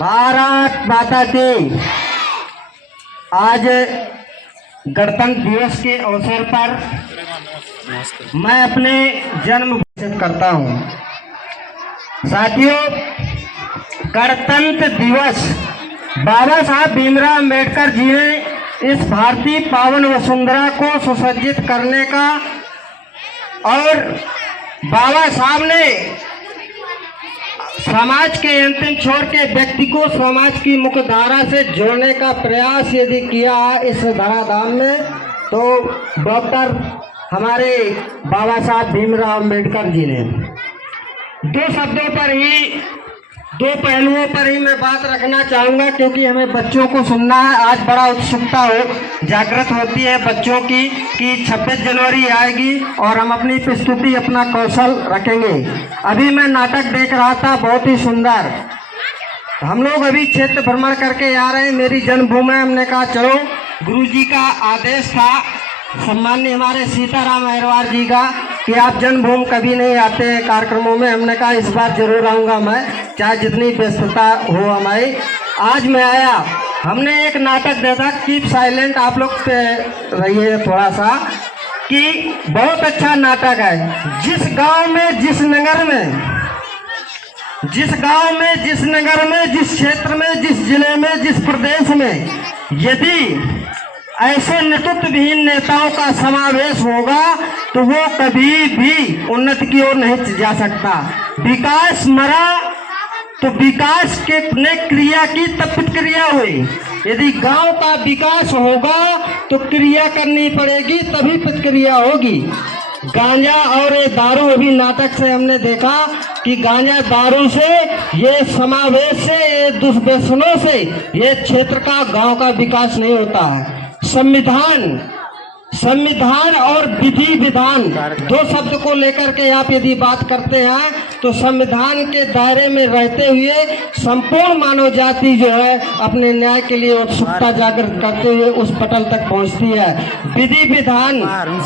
भारत माता की। आज गणतंत्र दिवस के अवसर पर मैं अपने जन्म घोषित करता हूँ। साथियों, गणतंत्र दिवस बाबा साहब भीमराव अम्बेडकर जी ने इस भारतीय पावन वसुंधरा को सुसज्जित करने का और बाबा साहब ने समाज के अंतिम छोर के व्यक्ति को समाज की मुख्य धारा से जोड़ने का प्रयास यदि किया इस धराधाम में, तो डॉक्टर हमारे बाबा साहब भीमराव अम्बेडकर जी ने। दो पहलुओं पर ही मैं बात रखना चाहूँगा, क्योंकि हमें बच्चों को सुनना है। आज बड़ा उत्सुकता जागृत होती है बच्चों की कि 26 जनवरी आएगी और हम अपनी प्रस्तुति अपना कौशल रखेंगे। अभी मैं नाटक देख रहा था, बहुत ही सुंदर। हम लोग अभी क्षेत्र भ्रमण करके आ रहे हैं, मेरी जन्मभूमि। हमने कहा चलो, गुरुजी का आदेश था सम्मान्य हमारे सीताराम अहिरवार जी का कि आप जन्मभूमि कभी नहीं आते हैं कार्यक्रमों में। हमने कहा इस बार जरूर आऊँगा मैं, चाहे जितनी व्यस्तता हो हमारी। आज मैं आया। हमने एक नाटक देखा, कीप साइलेंट, आप लोग रहिए थोड़ा सा, कि बहुत अच्छा नाटक है। जिस गांव में, जिस नगर में, जिस क्षेत्र में, जिस जिले में, जिस प्रदेश में यदि ऐसे नेतृत्व विहीन नेताओं का समावेश होगा तो वो कभी भी उन्नति की ओर नहीं जा सकता। विकास मरा तो विकास के ने क्रिया की तब प्रतिक्रिया हुई। यदि गांव का विकास होगा तो क्रिया करनी पड़ेगी, तभी प्रतिक्रिया होगी। गांजा और ये दारू, अभी नाटक से हमने देखा कि गांजा दारू से, ये समावेश से, ये दुष्व्यसनों से ये क्षेत्र का, गांव का विकास नहीं होता है। संविधान और विधि विधान, दो शब्द को लेकर के आप यदि बात करते हैं तो संविधान के दायरे में रहते हुए संपूर्ण मानव जाति जो है अपने न्याय के लिए उत्सुकता जागृत करते हुए उस पटल तक पहुंचती है।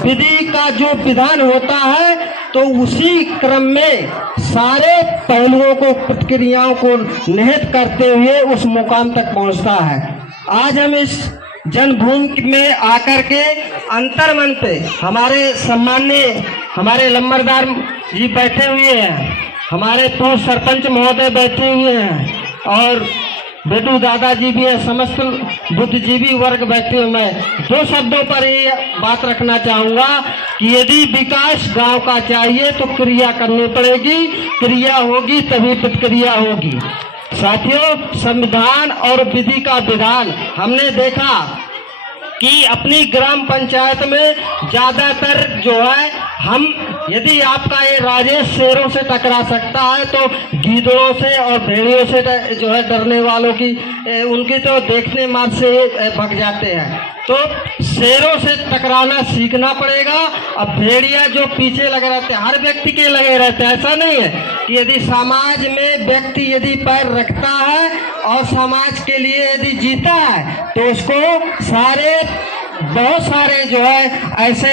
विधि का जो विधान होता है तो उसी क्रम में सारे पहलुओं को, प्रतिक्रियाओं को निहित करते हुए उस मुकाम तक पहुंचता है। आज हम इस जन्मभूमि में आकर के अंतर्मन पे हमारे सम्मान्य, हमारे लम्बरदार जी बैठे हुए हैं, हमारे पूर्व सरपंच महोदय बैठे हुए हैं और बेटू दादाजी भी है, समस्त बुद्धिजीवी वर्ग बैठे हुए। मैं दो शब्दों पर ही बात रखना चाहूँगा कि यदि विकास गांव का चाहिए तो क्रिया करनी पड़ेगी, क्रिया होगी तभी प्रतिक्रिया होगी। साथियों, संविधान और विधि का विधान हमने देखा कि अपनी ग्राम पंचायत में ज्यादातर जो है, हम यदि आपका ये राजेश शेरों से टकरा सकता है तो गीदड़ों से और भेड़ियों से जो है डरने वालों की, उनकी तो देखने मात्र से भग जाते हैं। तो शेरों से टकराना सीखना पड़ेगा। अब भेड़िया जो पीछे लगे रहते हैं, हर व्यक्ति के लगे रहते हैं। ऐसा नहीं है कि यदि समाज में व्यक्ति यदि पैर रखता है और समाज के लिए यदि जीता है तो उसको बहुत सारे जो है ऐसे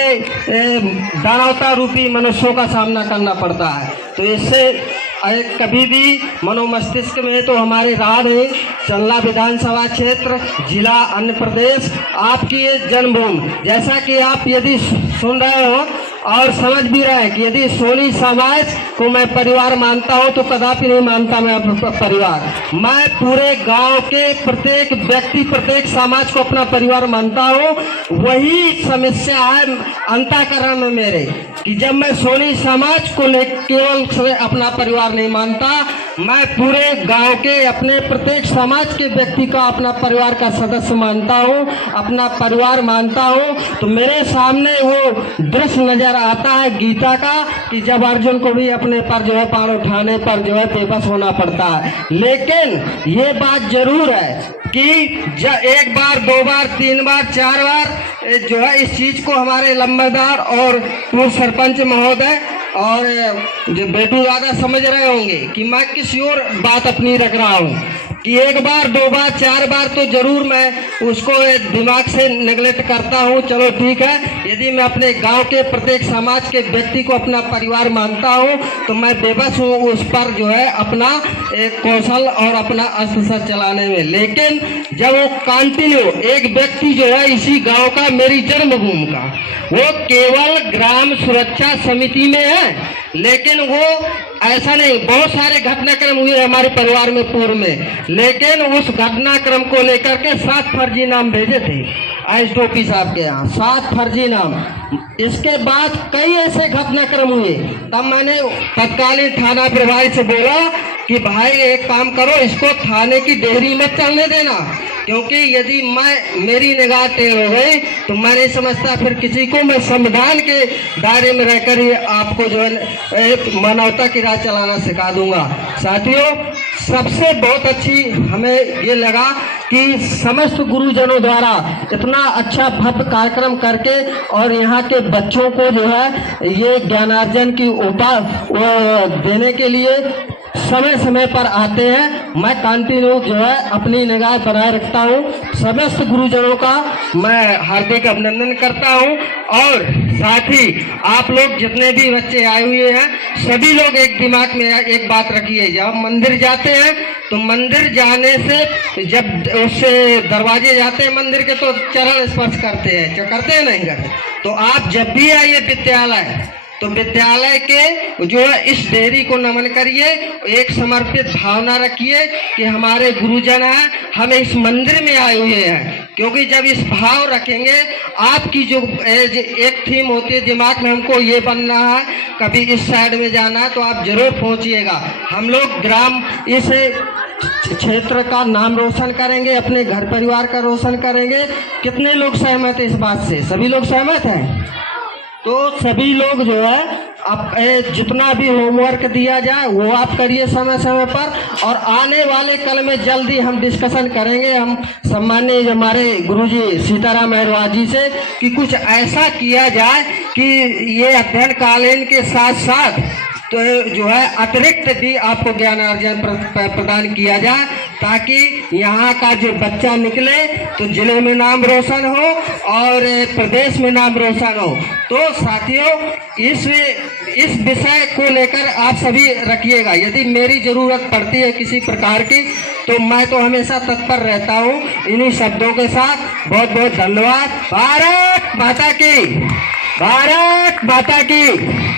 दानवता रूपी मनुष्यों का सामना करना पड़ता है। तो इससे कभी भी मनोमस्तिष्क में तो हमारी राह नहीं। चंदला विधानसभा क्षेत्र, जिला आंध्र प्रदेश, आपकी ये जन्मभूमि। जैसा कि आप यदि सुन रहे हो और समझ भी रहे हैं कि यदि सोनी समाज को मैं परिवार मानता हूं तो कदापि नहीं मानता मैं परिवार। मैं पूरे गांव के प्रत्येक व्यक्ति, प्रत्येक समाज को अपना परिवार मानता हूं। वही समस्या है अंतःकरण में मेरे, कि जब मैं सोनी समाज को केवल अपना परिवार नहीं मानता, मैं पूरे गांव के, अपने प्रत्येक समाज के व्यक्ति का अपना परिवार का सदस्य मानता हूं, अपना परिवार मानता हूं। तो मेरे सामने वो दृश्य नजर आता है गीता का कि जब अर्जुन को भी अपने पर जो है पार उठाने पर जो है बेबस होना पड़ता है। लेकिन ये बात जरूर है कि एक बार, दो बार, तीन बार, चार बार जो है इस चीज को हमारे लंबरदार और पूर्व सरपंच महोदय और जो बेटू दादा समझ रहे होंगे कि मैं किसी और बात अपनी रख रहा हूँ। कि एक बार, दो बार, चार बार तो जरूर मैं उसको दिमाग से नेगलेक्ट करता हूँ। चलो ठीक है, यदि मैं अपने गांव के प्रत्येक समाज के व्यक्ति को अपना परिवार मानता हूँ तो मैं बेबस हूँ उस पर जो है अपना एक कौशल और अपना अस्त्र चलाने में। लेकिन जब वो कंटिन्यू एक व्यक्ति जो है इसी गांव का, मेरी जन्मभूमि का, वो केवल ग्राम सुरक्षा समिति में है, लेकिन वो ऐसा नहीं, बहुत सारे घटनाक्रम हुए हमारे परिवार में पूर्व में, लेकिन उस घटनाक्रम को लेकर के 7 फर्जी नाम भेजे थे एसडीओपी साहब के यहाँ, 7 फर्जी नाम। इसके बाद कई ऐसे घटनाक्रम हुए, तब मैंने तत्कालीन थाना प्रभारी से बोला कि भाई एक काम करो, इसको थाने की डेहरी मत चलने देना, क्योंकि यदि मेरी निगाह टेढ़ हो गई तो मैं नहीं समझता फिर किसी को मैं संविधान के दायरे में रहकर ही आपको जो है एक मानवता की राह चलाना सिखा दूंगा। साथियों, सबसे बहुत अच्छी हमें ये लगा कि समस्त गुरुजनों द्वारा इतना अच्छा भव्य कार्यक्रम करके और यहाँ के बच्चों को जो है ये ज्ञानार्जन की देने के लिए समय समय पर आते हैं। मैं कंटिन्यू जो है अपनी निगाह बनाए रखता हूँ। समस्त गुरुजनों का मैं हार्दिक अभिनंदन करता हूँ। और साथ ही आप लोग जितने भी बच्चे आए हुए हैं, सभी लोग एक दिमाग में एक बात रखिए, जब मंदिर जाते हैं तो मंदिर जाने से जब उससे दरवाजे जाते हैं मंदिर के तो चरण स्पर्श करते हैं, क्या करते हैं? नहीं करते। तो आप जब भी आइए विद्यालय तो विद्यालय के जो है इस डेयरी को नमन करिए, एक समर्पित भावना रखिए कि हमारे गुरुजन हैं, हम इस मंदिर में आए हुए हैं। क्योंकि जब इस भाव रखेंगे, आपकी जो एक थीम होती है दिमाग में, हमको ये बनना है, कभी इस साइड में जाना है, तो आप जरूर पहुंचिएगा। हम लोग ग्राम इस क्षेत्र का नाम रोशन करेंगे, अपने घर परिवार का रोशन करेंगे। कितने लोग सहमत हैं इस बात से? सभी लोग सहमत हैं? तो सभी लोग जो है आप जितना भी होमवर्क दिया जाए वो आप करिए समय समय पर। और आने वाले कल में जल्दी हम डिस्कशन करेंगे, हम सम्माननीय हमारे गुरुजी सीताराम अहिरवार जी से, कि कुछ ऐसा किया जाए कि ये अध्ययन कालीन के साथ साथ तो जो है अतिरिक्त भी आपको ज्ञानार्जन प्रदान किया जाए, ताकि यहाँ का जो बच्चा निकले तो जिले में नाम रोशन हो और प्रदेश में नाम रोशन हो। तो साथियों, इस विषय को लेकर आप सभी रखिएगा। यदि मेरी जरूरत पड़ती है किसी प्रकार की तो मैं तो हमेशा तत्पर रहता हूँ। इन्हीं शब्दों के साथ बहुत बहुत धन्यवाद। भारत माता की, भारत माता की।